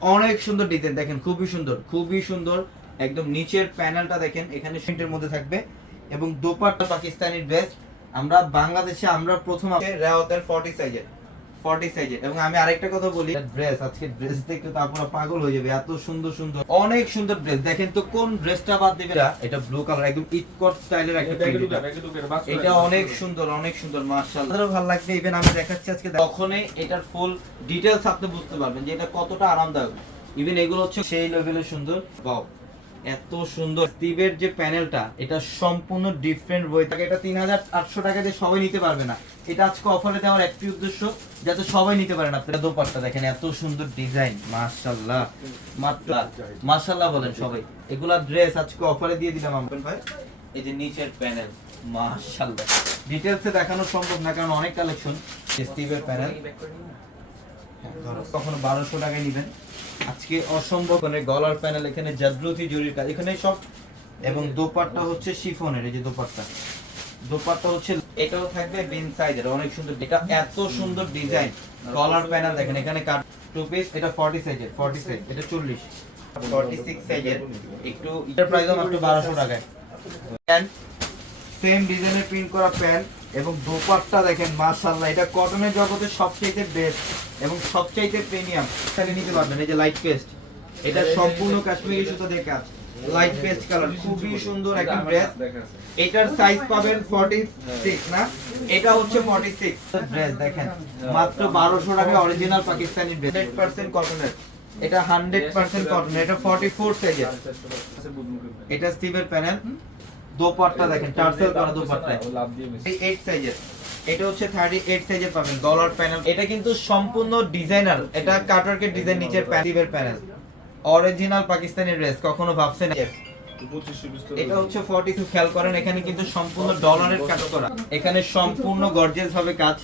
অনেক সুন্দর ডিজাইন দেখেন খুবই সুন্দর খুবই সুন্দর। একদম নিচের প্যানেলটা দেখেন, এখানে সিন্টের মধ্যে থাকবে। এবং দোপাট্টা পাকিস্তানি ড্রেস আমরা বাংলাদেশে আমরা প্রথম রেওয়াতের 40 সাইজের 40 সাইজের এবং আমি আরেকটা কথা বলি ড্রেস আজকে ড্রেস দেখতে তো আপনারা পাগল হয়ে যাবে এত সুন্দর সুন্দর অনেক সুন্দর ড্রেস দেখেন তো কোন ড্রেসটা বাদ দিবে এটা ব্লু কালার একদম ইটকট স্টাইলের একটা এটা। অনেক সুন্দর অনেক সুন্দর মার্শাল্লাহ আমাদেরও ভালো লাগবে ইভেন আমি দেখাচ্ছি আজকে তখনই এটার ফুল ডিটেলস আপনি বুঝতে পারবেন যে এটা কতটা আরামদায়ক। ইভেন এগুলো হচ্ছে সেই লেভেলের সুন্দর। বাও এত সুন্দর। স্টিভের যে প্যানেলটা এটা সম্পূর্ণ ডিফারেন্ট বই। থাকে এটা তিন হাজার আটশো টাকা দিয়ে সবাই নিতে পারবে না। এটা আজকে অফারে দেওয়ার একটি উদ্দেশ্য যাতে সবাই নিতে পারেন আপনারা দোপাট্টা দেখেন এত সুন্দর ডিজাইন মাশাল্লাহ মাত্র মাশাল্লাহ বলেন সবাই। এগুলা ড্রেস আজকে অফারে দিয়ে দিলাম আমরা। ভাই এই যে নিচের প্যানেল। মাশাআল্লাহ। ডিটেইলসে দেখানো সম্ভব না কারণ অনেক কালেকশন স্টিভের প্যানেল। কখনো বারোশো টাকায় নেবেন। আজকে অসম্ভব। মানে গলার প্যানেল এখানে জাদ্রতি জরির কাজ এখানে সব। এবং দোপাট্টা হচ্ছে শিফনের, এই যে দোপাট্টা। দোপাট্টা হচ্ছে, এটাও থাকবে বিন সাইজের, অনেক সুন্দর। এটা এত সুন্দর ডিজাইন। গলার প্যানেল দেখেন, এখানে কাট টু পিস এটা 40 সাইজের 40 সাইজ এটা 40 46 সাইজের একটু, এটার প্রাইস মাত্র 1200 টাকায়। সেম ডিজাইনের প্রিন্ট করা প্যান্ট এবং দোপাট্টা দেখেন মাশাআল্লাহ এটা কটনের জগতে সবচাইতে বেস্ট এবং সবচাইতে প্রিমিয়াম তাহলে নিতে পারবেন এই যে লাইট পেস্ট এটা সম্পূর্ণ কাশ্মীরি সুতো দিয়ে কাজ লাইট পেস্ট কালার খুবই সুন্দর একটা ড্রেস এটার সাইজ পাবেন 46 না? এটা হচ্ছে 46 ড্রেস দেখেন। মাত্র 1200 টাকা অরিজিনাল পাকিস্তানি ড্রেস 100% কটনের এটা 100% কটন এটা 44 সাইজের এটা স্টিভের প্যানেল দোপাট্টা দেখেন টার্সেল করা দোপাট্টা। এই 8 সাইজের এটা হচ্ছে 38 সাইজের পাবেন ডলার প্যানেল এটা কিন্তু সম্পূর্ণ ডিজাইনার এটা কাটওয়ার্কের ডিজাইন নিচের প্যাসিভের প্যানেল অরিজিনাল পাকিস্তানি ড্রেস কখনো ভাবছেন। এটা হচ্ছে 42 খেয়াল করেন এখানে কিন্তু সম্পূর্ণ ডলারের কাজ করা। এখানে সম্পূর্ণ গর্জিয়াস ভাবে কাজ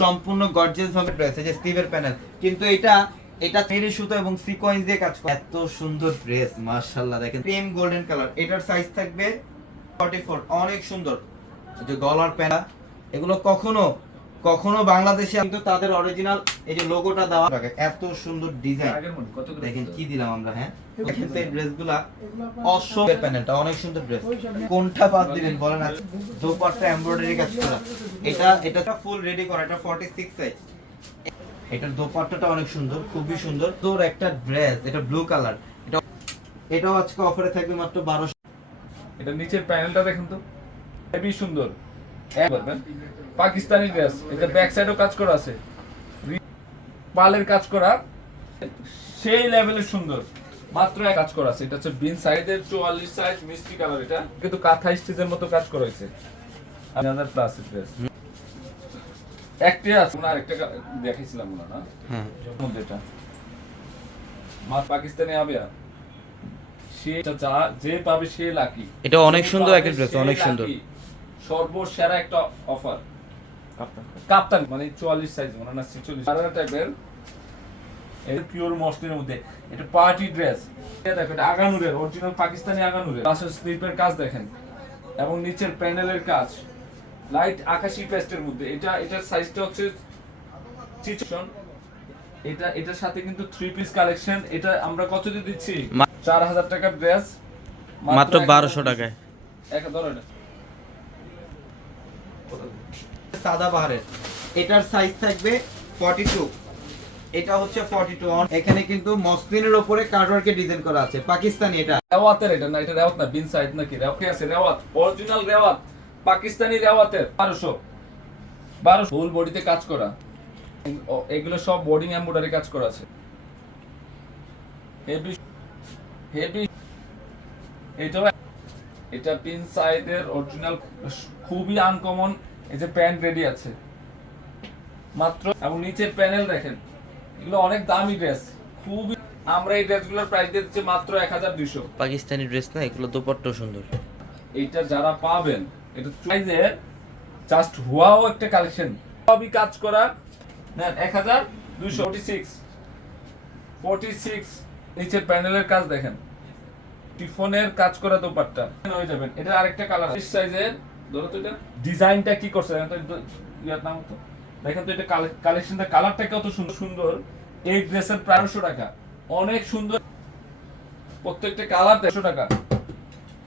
সম্পূর্ণ গর্জিয়াস ভাবে ড্রেস এই যে স্টিভের প্যানেল কিন্তু এটা এটা তেরি সুতো এবং সিকোয়েন্স দিয়ে কাজ করা। এত সুন্দর ড্রেস মাশাআল্লাহ দেখেন। ক্রিম গোল্ডেন কালার এটার সাইজ থাকবে 44 অনেক সুন্দর। এই যে গলার এগুলো কখনো কখনো বাংলাদেশে কিন্তু তাদের অরিজিনাল এই যে লোগোটা দেওয়া থাকে। এত সুন্দর ডিজাইন দেখেন কি দিলাম আমরা হ্যাঁ? দেখেন তো এই ড্রেসগুলা অসম্ভব প্যানেলটা অনেক সুন্দর ড্রেস কোনটা বাদ দিবেন বলেন আজ? দোপাট্টা এমব্রয়ডারি কাজ করা। এটা এটা ফুল রেডি করা এটা 46 সাইজ এটার দোপাট্টাটা অনেক সুন্দর খুবই সুন্দর। তোর একটা ড্রেস এটা ব্লু কালার এটা এটাও আজকে অফারে থাকবে মাত্র 1200 এটা নিচের প্যানেলটা দেখেন তো। হেভি সুন্দর। পাকিস্তানি ড্রেস এটা ব্যাক সাইডও কাজ করা আছে। পালের কাজ করা। সেই লেভেলের সুন্দর। মাত্র এক কাজ করা আছে। এটা হচ্ছে বিন সাইজের চুয়াল্লিশ সাইজ মিষ্টি কালার এটা। কিন্তু কাঁথা স্টিচের মতো কাজ করা হয়েছে। হাজার প্লাস ড্রেস একটা আছে। আরেকটা কা- দেখাইছিলাম না না? মধ্যে এটা মা পাকিস্তানি আবিয়া। সে যা যে পাবে সে লাকি। এটা অনেক সুন্দর একটা dress, সে অনেক সুন্দর। সর্বসেরা একটা অফার কাপ্তান। মানে চুয়াল্লিশ সাইজ মানে না ছেচল্লিশ। টাইপের এটা পিওর মসলিনের মধ্যে। এটা পার্টি ড্রেস দেখো এটা আগানুরের অরিজিনাল পাকিস্তানি আগানুরের। পাশের স্লিপের কাজ দেখেন। এবং নিচের প্যানেলের কাজ। লাইট আকাশি পেস্টের মধ্যে। এটা এটার সাইজটা হচ্ছে এটা এটার সাথে কিন্তু থ্রি পিস কালেকশন এটা আমরা কত দিয়ে দিচ্ছি? চার হাজার টাকার ড্রেস মাত্র 1200 টাকায়। এক ধরো এটা। সাদা বাহারের এটার সাইজ থাকবে 42 এটা হচ্ছে 42 এখানে কিন্তু মসলিনের উপরে কার্ডওয়ার্কের ডিজাইন করা আছে। পাকিস্তানি এটা। রেওয়াতের এটা না এটা রেওয়াত না বিন সাইড নাকি? রেওয়াত আছে রেওয়াত। অরিজিনাল রেওয়াত। পাকিস্তানি রেওয়াতের। বারোশো। বারোশো। ফুল বডিতে কাজ করা। এগুলো সব বোর্ডিং এমব্রয়ডারি কাজ করা আছে। হেভি হেভি এটাও এটা পিন সাইডের অরিজিনাল খুবই আনকমন এই যে প্যান্ট রেডি আছে। মাত্র এবং নিচের প্যানেল দেখেন এগুলো অনেক দামি ড্রেস খুবই আমরা এই ড্রেসগুলোর প্রাইস দিচ্ছি মাত্র এক হাজার দুইশো। পাকিস্তানি ড্রেস না এগুলো দোপাট্টাও সুন্দর। এইটা যারা পাবেন এটা চাইজে জাস্ট হুয়াও একটা কালেকশন সবই কাজ করা নেন এক হাজার দুইশো। ফোর্টি সিক্স ফোর্টি সিক্স নিচের প্যানেলের কাজ দেখেন। টিফনের কাজ করা দোপাট্টা। হয়ে যাবেন। এটা আরেকটা কালার সাইজের ধরো তো এটা ডিজাইনটা কি করছে? ইয়ার নাম তো। দেখেন তো এটা কালেকশনটা কালারটা কত সুন্দর সুন্দর। এই ড্রেসের প্রায়শো টাকা। অনেক সুন্দর। প্রত্যেকটা কালার দেড়শো টাকা।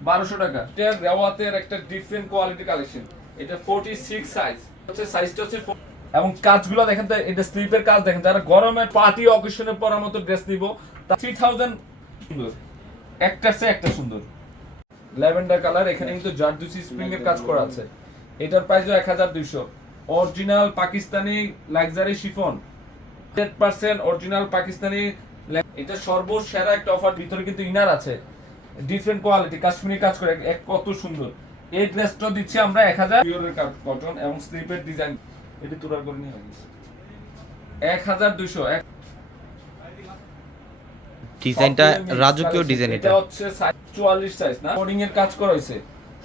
বারোশো টাকা। এটা রেওয়াতের একটা ডিফারেন্ট কোয়ালিটি কালেকশন এটা ফোর্টি সিক্স সাইজ হচ্ছে সাইজটা হচ্ছে 40 এবং কাজগুলো দেখেন তো, এটা স্লিপের কাজ, দেখেন যারা গরমে পার্টি অকেশনে পরার মতো ড্রেস নিব থ্রি থাউজেন্ড সুন্দর। একটা সে একটা সুন্দর। ল্যাভেন্ডার কালার এখানে কিন্তু জারদুসি স্প্রিং এর কাজ করা আছে। এটার প্রাইসও এক হাজার দুইশো। Original Pakistani luxury chiffon hundred percent original Pakistani এটা সর্বসেরা একটা অফার ভিতরে কিন্তু ইনার আছে। ডিফারেন্ট কোয়ালিটি কাশ্মীরি কাজ করে, এক কত সুন্দর। এই ড্রেসটা দিচ্ছি আমরা এক হাজার। কটন এবং স্লিপের ডিজাইন এটি তোলার করে নিয়ে গেছে এক হাজার দুইশো এক ডিজাইনটা রাজকীয় ডিজাইন এটা হচ্ছে সাইজ 44 সাইজ না? কোডিং এর কাজ করা হয়েছে।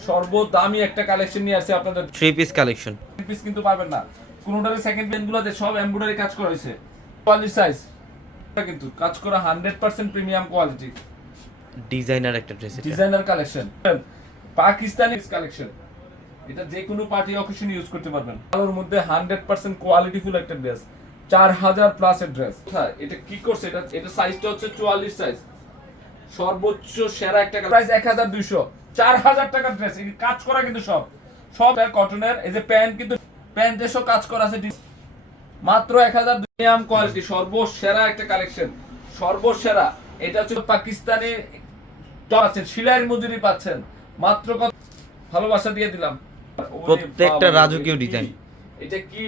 সর্বদামি একটা কালেকশন নিয়ে আসছে আপনাদের। থ্রি পিস কালেকশন পিস কিন্তু পাবেন না। কোনটার সেকেন্ড পেন গুলোতে সব এমব্রয়ডারি কাজ করা হয়েছে। 44 সাইজ কিন্তু কাজ করা 100% প্রিমিয়াম কোয়ালিটি ডিজাইনার একটা ড্রেস এটা। ডিজাইনার কালেকশন পাকিস্তানি কালেকশন এটা যে কোনো পার্টি অকেশন ইউজ করতে পারবেন। আলোর মধ্যে 100% কোয়ালিটিফুল একটা ড্রেস 4000 প্লাস এর ড্রেস হ্যাঁ এটা কি করছে? এটা এটা সাইজটা হচ্ছে 44 সাইজ সর্বোচ্চ সেরা একটা প্রাইস 1200 4000 টাকার ড্রেস এই কাজ করা কিন্তু সব। সব কটনের এই যে প্যান্ট কিন্তু প্যান্টে সব কাজ করা আছে। মাত্র 1000 প্রিমিয়াম কোয়ালিটি সর্বসেরা একটা কালেকশন সর্বসেরা। এটা হচ্ছে পাকিস্তানি টপ আছেন সিলাইয়ের মজুরি পাচ্ছেন। মাত্র কত ভালোবাসা দিয়ে দিলাম। প্রত্যেকটা রাজকীয় ডিজাইন। এটা কি?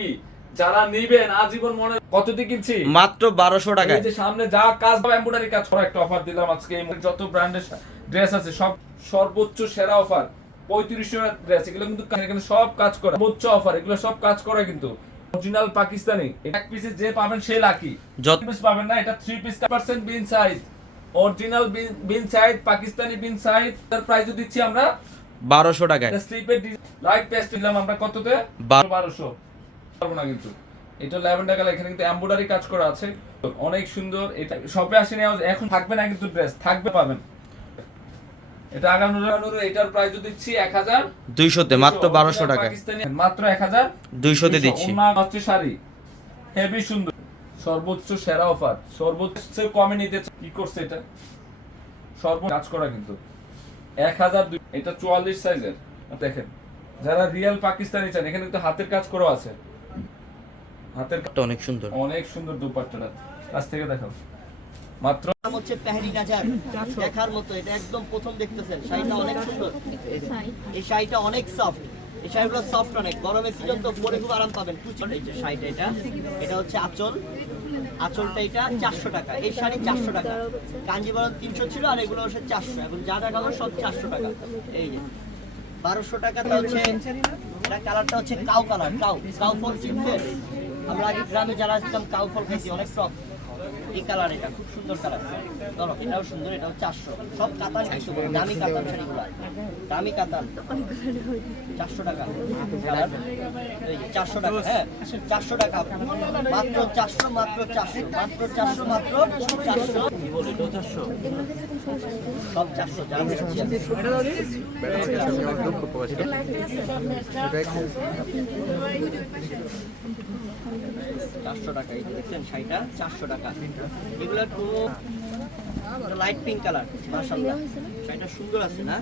যারা নিবেন আজীবন মনে কত দিয়ে কিনছি? মাত্র বারোশো টাকায়। এই যে সামনে যা কাজ এমব্রয়ডারি কাজ করা একটা অফার দিলাম আজকে। এই যত ব্র্যান্ডের ড্রেস আছে সব সর্বোচ্চ সেরা অফার পঁয়ত্রিশশো ড্রেস এগুলো কিন্তু এখানে সব কাজ করা। সর্বোচ্চ অফার এগুলো সব কাজ করা কিন্তু। অরিজিনাল পাকিস্তানি। এক পিসে যে পাবেন সে লাকি যত পিস পাবেন না এটা থ্রি পিস পার্সেন্ট বিন সাইজ অরিজিনাল বিন সাইজ পাকিস্তানি বিন সাইজ তার প্রাইস দিচ্ছি আমরা বারোশো টাকায়। স্লিপের লাইট পেস্ট দিলাম আমরা কততে? বারোশো। পারব না কিন্তু। এটা ল্যাভেন্ডার কালার এখানে কিন্তু এমব্রয়ডারি কাজ করা আছে। অনেক সুন্দর। এটা শপে আসেনি এখন থাকবে না কিন্তু ড্রেস থাকবে পাবেন। এটা এটার প্রাইস দিচ্ছি এক হাজার। দুইশোতে মাত্র বারোশো টাকায়। পাকিস্তানি মাত্র দিচ্ছি। হচ্ছে শাড়ি। হেভি সুন্দর। সর্বোচ্চ সেরা অফার সর্বোচ্চ কমে নিতে কি করছে এটা? সর্ব কাজ করা কিন্তু। এক হাজার দুই এটা চুয়াল্লিশ সাইজের। দেখেন যারা রিয়েল পাকিস্তানি চান এখানে কিন্তু হাতের কাজ করা আছে। হাতের অনেক সুন্দর। অনেক সুন্দর দুপাট্টাটা। কাছ থেকে দেখো মাত্র হচ্ছে পেহরি নাজার। দেখার মতো এটা একদম প্রথম দেখতেছেন। শাড়িটা অনেক সুন্দর। এই শাড়িটা অনেক সফট এই শাড়িগুলো সফট অনেক। গরমের সিজন তো পরে খুব আরাম পাবেন। কুচি শাড়িটা এটা। এটা হচ্ছে আঁচল। আঁচলটা এটা চারশো টাকা, এই শাড়ি চারশো টাকা। কাঞ্জিবরম তিনশো ছিল আর এগুলো হচ্ছে চারশো। এখন যা দেখাবো সব চারশো টাকা। এই যে, বারোশো টাকাটা হচ্ছে কালারটা হচ্ছে কাউ কালার, কাউ কাউ ফল চিনছেন আমরা আগে গ্রামে যারা আসতাম, কাউ ফল খাইছি অনেক সফট এই কালার এটা, খুব সুন্দর কালার। ধরো এটাও সুন্দর, এটাও চারশো। সব কাতান, দামি কাতান শাড়িগুলো। দামি কাতান। চারশো টাকা। চারশো টাকা হ্যাঁ? চারশো টাকা। মাত্র চারশো মাত্র চারশো মাত্র চারশো মাত্র চারশো। চারশো সব চারশো চারশো টাকা, এই দেখছেন শাড়িটা, চারশো টাকা। এগুলো লাইট পিঙ্ক কালার মাশাল্লাহ সুন্দর আছে না?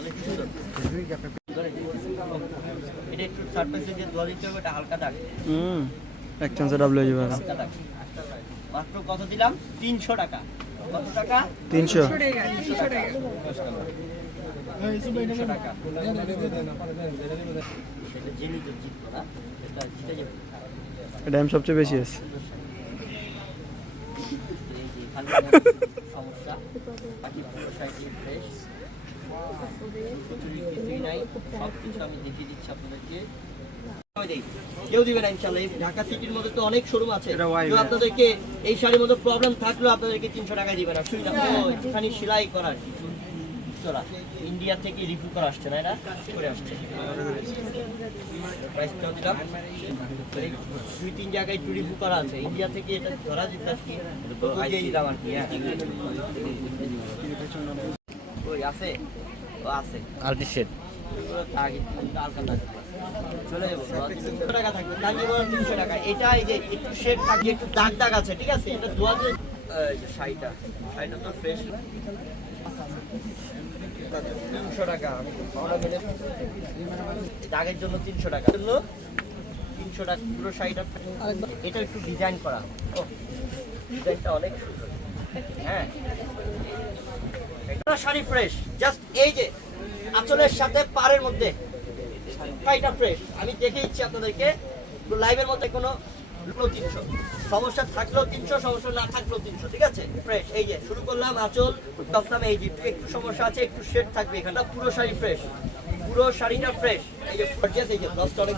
অনেক সুন্দর। এটা একটু সারফেসে যে দোয়া দিতে হবে এটা হালকা দাগ। হুম এক চান্সে ডাবল হয়ে যাবে মাত্র কত দিলাম? তিনশো টাকা। কত টাকা? তিনশো। তিনশো টাকা। তিনশো টাকা সেটা জেনি তো জিতবো না এটা জিতে যাবে। এটা আমি সবচেয়ে বেশি আছে। সব কিছু আমি দেখিয়ে দিচ্ছি আপনাদেরকে কেউ ঢাকা সিটির মধ্যে তো অনেক শোরুম আছে আপনাদেরকে এই শাড়ির মধ্যে প্রবলেম থাকলেও আপনাদেরকে তিনশো টাকা দিবে না। সুবিধা। সেলাই করার। ইন্ডিয়া থেকে রিভিউ করে আসছে না? এটা করে আসছে। প্রাইসটাও দিলাম? দুই তিন জায়গায় একটু রিভিউ করা আছে। ইন্ডিয়া থেকে এটা ধরা যেতে আর কি দিয়ে দিলাম আর কি হ্যাঁ। ওই আছে। ও আছে। চলে যাব। টাকা থাকবে। কাঞ্জিবরম তিনশো টাকা। এটা এই যে একটু শেড থাকবে একটু দাগ দাগ আছে ঠিক আছে? এটা দু হাজার শাড়িটা। শাড়িটা তো ফ্রেশ তিনশো টাকা দাগের জন্য তিনশো টাকা। জন্য তিনশো টাকা, পুরো শাড়িটা এটা একটু ডিজাইন করা। ডিজাইনটা অনেক সুন্দর। হ্যাঁ। শাড়ি ফ্রেশ জাস্ট এই যে, আঁচলের সাথে পাড়ের মধ্যে। শাড়িটা ফ্রেশ আমি দেখে দিচ্ছি আপনাদেরকে। লাইভের মধ্যে কোনো তিনশো। সমস্যা থাকলেও তিনশো সমস্যা না থাকলেও তিনশো ঠিক আছে? ফ্রেশ এই যে শুরু করলাম আঁচল দশলাম এই যে একটু সমস্যা আছে একটু শেড থাকবে এখানটা। পুরো শাড়ি ফ্রেশ পুরো শাড়িটা ফ্রেশ এই যে গর্জিয়াস এই যে দশটা অনেক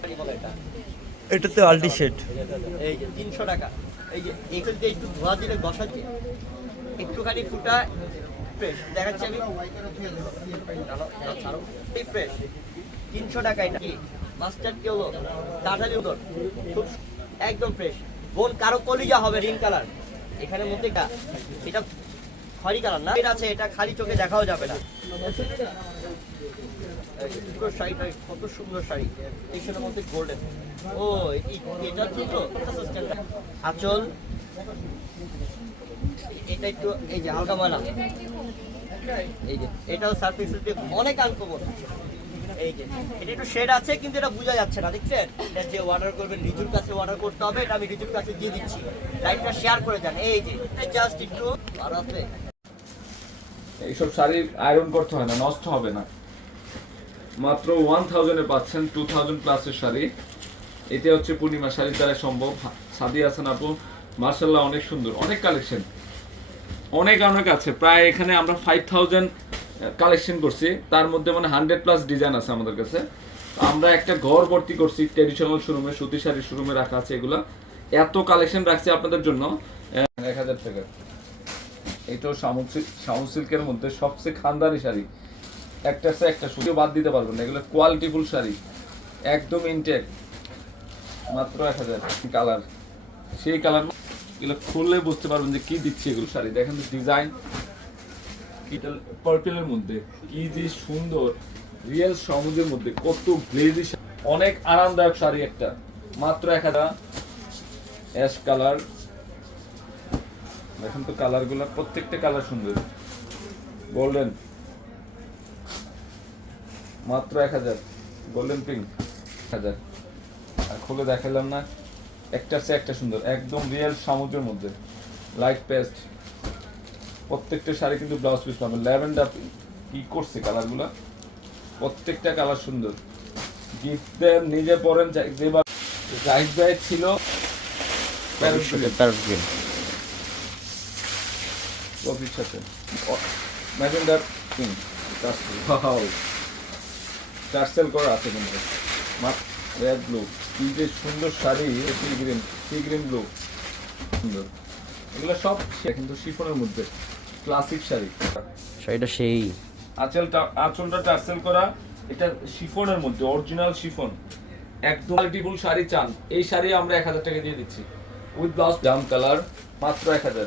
শাড়ি বলে এটা। তো আল্টি শেড এই যে তিনশো টাকা। এই যে দিয়ে একটু ধোয়া দিলে বসাচ্ছি। একটুখানি ফুটা ফ্রেশ দেখাচ্ছি আমি। ফ্রেশ তিনশো টাকা এটা। কি মাস্টার্ড কি হলো? কাঁঠালি উদর খুব একদম ফ্রেশ বোন, কারও কলিজা হবে রিং কালার এখানের মধ্যে এটা খয়রি কালার না? এটা আছে, এটা খালি চোখে দেখাও যাবে না। পুরো শাড়িটা কত সুন্দর শাড়ি। এইখানের মধ্যে গোল্ডেন ও এটা দুটো আঁচল। এটা একটু, এই যে হালকা ময়লা এই যে, এটাও সার্ফেস অনেক আনকমন এইসব শাড়ি আয়রন করতে হয় না, নষ্ট হবে না। মাত্র ওয়ান থাউজেন্ডে পাচ্ছেন টু থাউজেন্ড প্লাসের শাড়ি। এটা হচ্ছে পূর্ণিমা শাড়ির দ্বারা সম্ভব। সাদি হাসান আপু মার্শাল্লাহ অনেক সুন্দর, অনেক কালেকশন অনেক অনেক আছে, প্রায় এখানে আমরা ফাইভ থাউজেন্ড কালেকশন করছি, তার মধ্যে মানে হান্ড্রেড প্লাস ডিজাইন আছে আমাদের কাছে। আমরা একটা ঘর ভর্তি করছি ট্রেডিশনাল শোরুমে সুতি শাড়ির শোরুমে রাখা আছে এগুলা। এত কালেকশন রাখছি আপনাদের জন্য। এক হাজার টাকা। এটাও শামুক সিল্ক সিল্কের মধ্যে সবচেয়ে খানদানি শাড়ি। একটা সে একটা শুধু বাদ দিতে পারবেন না, এগুলো কোয়ালিটিফুল শাড়ি। একদম ইনটেক মাত্র এক হাজার কালার। সেই কালার এগুলো খুললে বুঝতে পারবেন যে কি দিচ্ছে এগুলো শাড়ি। দেখেন তো ডিজাইন পার্পেলের মধ্যে। কি যে সুন্দর রিয়েল সমুদ্রের মধ্যে, কত গ্লেজি অনেক আরামদায়ক শাড়ি একটা। মাত্র এক হাজার অ্যাশ কালার দেখেন তো কালারগুলো, প্রত্যেকটা কালার সুন্দর। গোল্ডেন মাত্র এক হাজার। গোল্ডেন পিঙ্ক হাজার। আর খুলে দেখালাম না একটা সে একটা সুন্দর। একদম রিয়েল সমুদ্রের মধ্যে। লাইট পেস্ট প্রত্যেকটা শাড়ি কিন্তু ব্লাউজ পিস পাবেন। ল্যাভেন্ডার কি করছে কালারগুলো? প্রত্যেকটা কালার সুন্দর। গিফট দেন নিজে পরেন যা- যেবার রাইট ব্যাগ ছিল কফির সাথে। ম্যাজেন্ডার পিঙ্ক টার্সেল করা আছে কিন্তু রেড ব্লু কি যে সুন্দর sari sea green sea green blue সুন্দর। এগুলো সব কিন্তু শিফনের মধ্যে। ক্লাসিক শাড়ি। শাড়িটা সেই। আঁচলটা আঁচলটা টার্সেল করা এটা শিফনের মধ্যে অরিজিনাল শিফন। একদম কোয়ালিটিফুল শাড়ি চান। এই শাড়ি আমরা এক হাজার টাকা দিয়ে দিচ্ছি। উইথ ব্লাউজ জাম কালার মাত্র এক হাজার।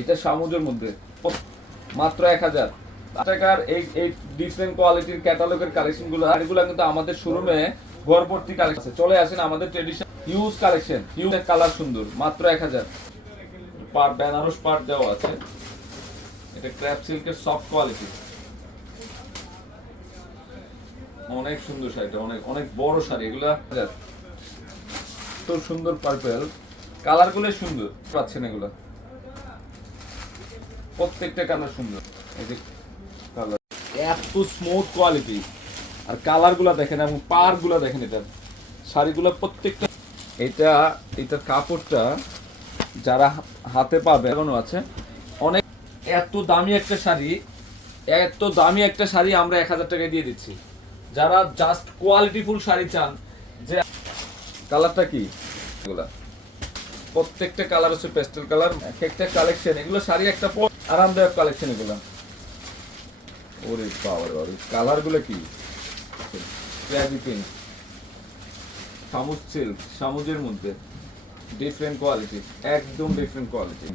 এটা সামুদ্রের মধ্যে। মাত্র এক হাজার। টাকার এই এই ডিফারেন্ট কোয়ালিটির ক্যাটালগের কালেকশনগুলো এগুলো কিন্তু আমাদের শোরুমে ভরভর্তি কালেকশন আছে। চলে আসেন আমাদের tradition huge collection huge colour সুন্দর মাত্র এক হাজার। পার বেনারস পার দেওয়া আছে। এটা ক্র্যাপ সিল্কের সফট কোয়ালিটি অনেক সুন্দর শাড়িটা, অনেক অনেক বড় শাড়ি, এগুলা তো সুন্দর পার্পেল কালারগুলো সুন্দর, পাচ্ছেন এগুলা। প্রত্যেকটা কালার সুন্দর। এই যে কালার এত স্মুথ কোয়ালিটি আর কালারগুলা দেখেন, এবং পারগুলা দেখেন এটা। শাড়িগুলো প্রত্যেকটা এটা, এটার কাপড়টা যারা হাতে পাবে, এখনও আছে এত দামি একটা শাড়ি, এত দামি একটা শাড়ি আমরা এক হাজার টাকায় দিয়ে দিচ্ছি। যারা জাস্ট কোয়ালিটিফুল শাড়ি চান, যে কালারটা কি? এগুলা। প্রত্যেকটা কালার হচ্ছে পেস্টেল কালার, এক একটা কালেকশন এগুলো শাড়ি একটা আরামদায়ক কালেকশন এগুলো। ওরে বাবা বাবা কালারগুলো কি? পেঁয়াজি পিঙ্ক সামুজ সিল্ক সামুজের মধ্যে। ডিফারেন্ট কোয়ালিটি একদম ডিফারেন্ট কোয়ালিটি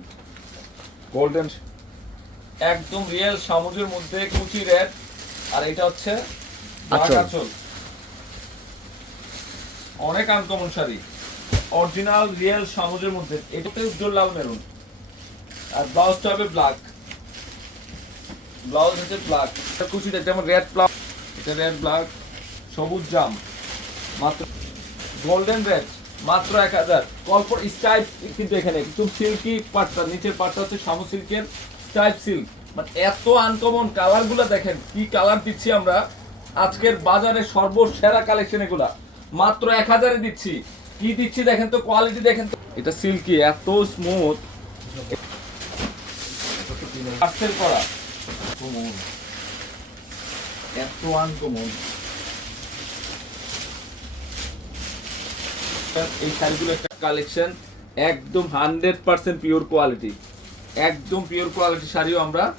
গোল্ডেন একদম রিয়েল সামুজের মধ্যে কুচি রেড আর এটা হচ্ছে আঁচল। অনেক আনকমন শাড়ি। অরিজিনাল রিয়েল সামুজের মধ্যে। এটাতে উজ্জ্বল লাল মেরুন আর ব্লাউজটা হবে ব্ল্যাক ব্লাউজ হচ্ছে ব্ল্যাক এটা কুচিটা যেমন রেড ব্লাউজ এটা রেড ব্ল্যাক সবুজ জাম। মাত্র গোল্ডেন রেড মাত্র এক হাজার। কল্প স্টাইপ কিন্তু এখানে। একটু সিল্কি পাটটা নিচের পাটটা হচ্ছে শামু সিল্কের স্টাইপ সিল্ক মানে এত আনকমন কালারগুলা দেখেন, কি কালার দিচ্ছি আমরা? আজকের বাজারে সর্বসেরা কালেকশন এগুলা। মাত্র এক হাজারে দিচ্ছি। কি দিচ্ছি দেখেন তো কোয়ালিটি দেখেন তো। এটা সিল্কি এত স্মুথ করা। এত এই শাড়িগুলো একটা কালেকশন একদম হান্ড্রেড পার্সেন্ট পিওর কোয়ালিটি একদম পিওর কোয়ালিটি শাড়িও আমরা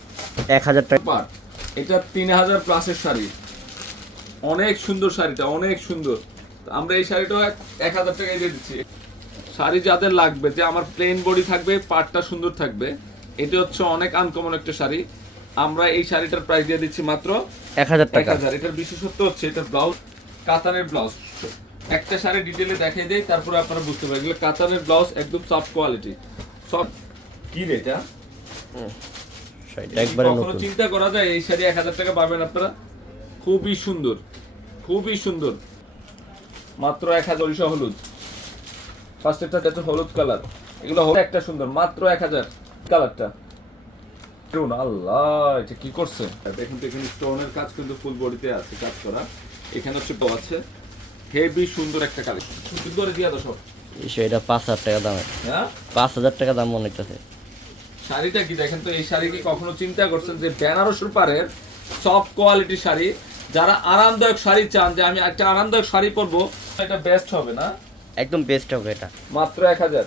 এক হাজার টাকা। পার। এটা তিন হাজার প্লাসের শাড়ি। অনেক সুন্দর শাড়িটা অনেক সুন্দর। আমরা এই শাড়িটাও এক- হাজার টাকায় দিয়ে দিচ্ছি। শাড়ি যাদের লাগবে যে আমার প্লেন বডি থাকবে পাটটা সুন্দর থাকবে এটা হচ্ছে অনেক আনকমন একটা শাড়ি। আমরা এই শাড়িটার প্রাইস দিয়ে দিচ্ছি মাত্র এক হাজার এক টাকা হাজার। এটার বিশেষত্ব হচ্ছে এটার ব্লাউজ কাতানের ব্লাউজ একটা শাড়ি ডিটেলে দেখাই দেয় তারপরে আপনারা বুঝতে পারবেন। এগুলো কাতানের ব্লাউজ একদম সফট কোয়ালিটি সফট কি এটা? একবারে নতুন। চিন্তা করা যায় এই শাড়ি এক হাজার টাকা পাবেন আপনারা? খুবই সুন্দর খুবই সুন্দর। মাত্র এক হাজার সরিষা হলুদ। ফার্স্ট হচ্ছে হলুদ কালার এগুলো হলো একটা সুন্দর মাত্র এক হাজার কালারটা দেখুন আল্লাহ এটা কি করছে? দেখুন তো এখানে স্টোনের কাজ কিন্তু ফুল বডিতে আছে কাজ করা। এখানে হচ্ছে আছে। হেভি সুন্দর একটা কালেকশন সুন্দর করে দিয়া তো সব। এই শাড়িটা পাঁচ হাজার টাকা দামের। হ্যাঁ? পাঁচ হাজার টাকা দাম মনে হইতেছে। শাড়িটা কি দেখেন তো এই শাড়ি কি কখনো চিন্তা করছেন যে বেনারসের পারের সফট কোয়ালিটি শাড়ি? যারা আরামদায়ক শাড়ি চান যে আমি একটা আরামদায়ক শাড়ি পরবো এটা বেস্ট হবে না? একদম বেস্ট হবে এটা। মাত্র এক হাজার।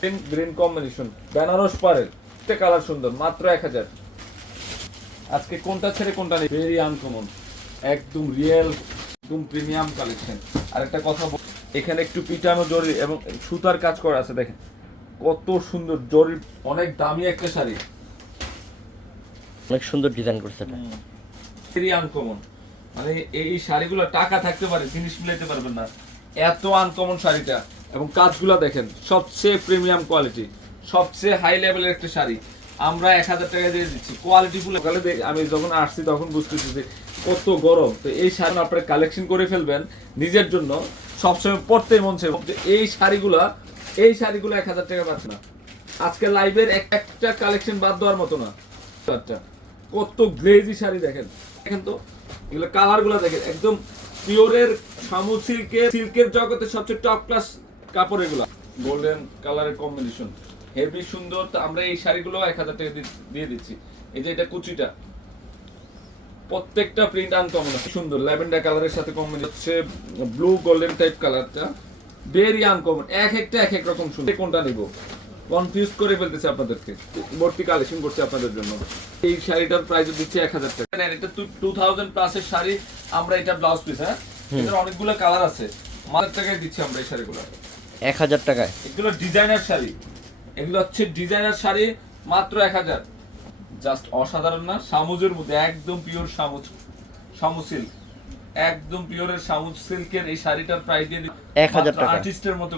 গ্রিন গ্রিন কম্বিনেশন বেনারস পারের একটা কালার সুন্দর মাত্র এক হাজার। আজকে কোনটা ছেড়ে কোনটা নেই? ভেরি আনকমন একদম রিয়েল একদম প্রিমিয়াম কালেকশন আর একটা কথা এখানে একটু পিটানো জরি এবং সুতার কাজ করা আছে দেখেন। কত সুন্দর জরি অনেক দামি একটা শাড়ি। অনেক সুন্দর ডিজাইন করছে এটা। ভেরি আনকমন মানে এই শাড়িগুলো টাকা থাকতে পারে জিনিস মিলাইতে পারবেন না। এত আনকমন শাড়িটা। এবং কাজগুলো দেখেন সবচেয়ে প্রিমিয়াম কোয়ালিটি সবচেয়ে হাই লেভেলের একটা শাড়ি। আমরা এক হাজার টাকা দিয়ে দিচ্ছি। কোয়ালিটি ফুল সকালে দেখ- আমি যখন আসছি তখন বুঝতেছি যে কত গরম। তো এই শাড়ি আপনারা কালেকশন করে ফেলবেন নিজের জন্য। সবসময় পড়তে মন চাইবে যে এই শাড়িগুলা এই শাড়িগুলো এক হাজার টাকা পাচ্ছে না। আজকে লাইভের এক একটা কালেকশন বাদ দেওয়ার মতো না। আচ্ছা কত গ্লেজি শাড়ি দেখেন। দেখেন তো, এগুলো কালারগুলো দেখেন, একদম পিওরের সামু সিল্কের সিল্কের জগতে সবচেয়ে টপ ক্লাস কাপড় এগুলো। গোল্ডেন কালারের কম্বিনেশন হেভি সুন্দর, তো আমরা এই শাড়িগুলো এক হাজার টাকা দিয়ে দিচ্ছি। এই যে এটা কুচিটা। প্রত্যেকটা প্রিন্ট আনকমন সুন্দর ল্যাভেন্ডার কালারের সাথে কম্বিনেশন হচ্ছে ব্লু গোল্ডেন টাইপ কালারটা ভেরি আনকমন এক একটা এক এক রকম সুন্দর কোনটা নিব? কনফিউজ করে ফেলতেছে আপনাদেরকে। ভর্তি কালেকশন করছে আপনাদের জন্য। এই শাড়িটার প্রাইস দিচ্ছে এক হাজার টাকা। এটা টু থাউজেন্ড প্লাসের শাড়ি আমরা এটা ব্লাউজ পিস হ্যাঁ? এটার অনেকগুলো কালার আছে। মাত্র টাকায় দিচ্ছি আমরা এই শাড়িগুলো। এক হাজার টাকায়? এগুলো ডিজাইনার শাড়ি। এগুলো হচ্ছে ডিজাইনার শাড়ি মাত্র এক হাজার। জাস্ট অসাধারণ না? সামুজের মধ্যে একদম পিওর সামুজ সামু সিল্ক একদম পিওরের সামুজ সিল্কের এই শাড়িটার প্রাইস দিয়ে 1000 টাকা। আর্টিস্টের মতো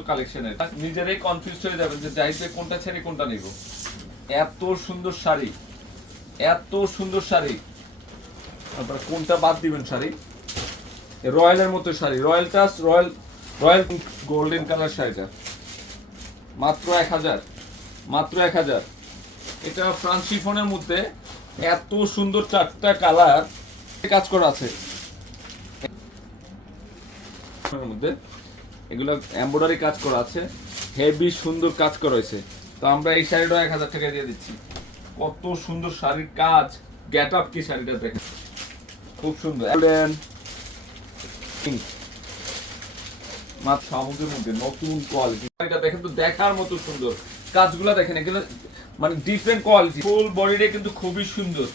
নিজেরাই কনফিউজ হয়ে যাবেন যে চাইতে কোনটা ছেড়ে কোনটা নিব। এত সুন্দর শাড়ি। এত সুন্দর শাড়ি। আপনারা কোনটা বাদ দিবেন শাড়ি? রয়্যালের মতো sari. Royal touch royal royal golden colour শাড়িটা। মাত্র এক হাজার। মাত্র এক হাজার। এটা ফ্রান্স শিফনের মধ্যে এত সুন্দর চারটা কালার কাজ করা আছে। মধ্যে। এগুলো এমব্রয়ডারি কাজ করা আছে। হেভি সুন্দর কাজ করা হয়েছে। তো আমরা এই শাড়িটা এক হাজার টাকা দিয়ে দিচ্ছি। কত সুন্দর শাড়ির কাজ। গেট আপ কি শাড়িটা দেখেন খুব সুন্দর। Pink। সমুদ্রের মধ্যে নতুন কোয়ালিটি এটা দেখেন তো, দেখার মতো সুন্দর। কাজগুলো দেখেন, এগুলো মানে ডিফারেন্ট কোয়ালিটি ফুল বডিটা কিন্তু খুবই সুন্দর।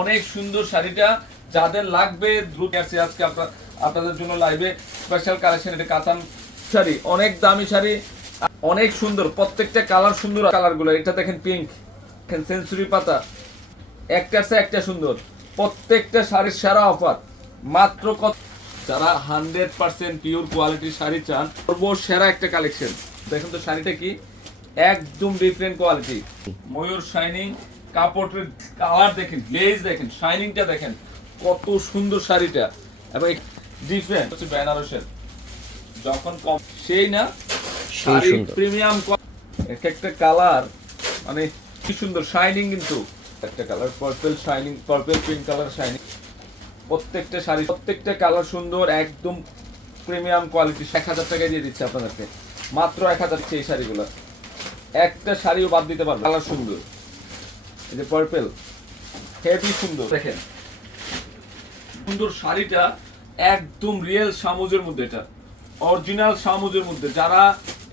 অনেক সুন্দর শাড়িটা। যাদের লাগবে, দ্রুত আসছে আজকে আপনার, আপনাদের জন্য লাইভে স্পেশাল কালেকশন এটা কাতান শাড়ি। অনেক দামি শাড়ি, অনেক সুন্দর, প্রত্যেকটা কালার সুন্দর। কালারগুলো এটা দেখেন পিঙ্ক দেখেন সেঞ্চুরি পাতা। একটার চেয়ে একটা সুন্দর। প্রত্যেকটা শাড়ির সেরা অফার মাত্র কত যারা হান্ড্রেড পার্সেন্ট পিওর কোয়ালিটির শাড়ি চান সেরা একটা কালেকশন দেখেন তো শাড়িটা কি? একদম ডিফারেন্ট কোয়ালিটি ময়ূর শাইনিং কাপড়ের কালার দেখেন গ্লেজ দেখেন শাইনিংটা দেখেন। কত সুন্দর শাড়িটা। এবং ডিফারেন্ট হচ্ছে বেনারসের। যখন কম সেই না সুন্দর। প্রিমিয়াম এক একটা কালার মানে কি সুন্দর শাইনিং কিন্তু। একটা colour purple shining purple pink colour shining প্রত্যেকটা শাড়ি প্রত্যেকটা কালার সুন্দর একদম প্রিমিয়াম কোয়ালিটি এক হাজার টাকায় দিয়ে দিচ্ছে আপনাদেরকে। মাত্র এক হাজার এই শাড়িগুলো। একটা শাড়িও বাদ দিতে পারবে কালার সুন্দর। এই যে পার্পল হেভি সুন্দর। দেখেন সুন্দর শাড়িটা একদম রিয়েল সামুজের মধ্যে এটা। অরিজিনাল সামুজের মধ্যে। যারা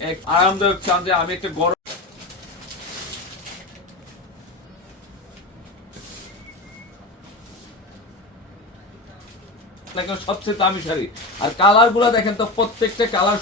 এক আরামদায়ক চান যে আমি একটা গরম সবচেয়ে দামি শাড়ি। আর কালারগুলা দেখেন তো, প্রত্যেকটা কালার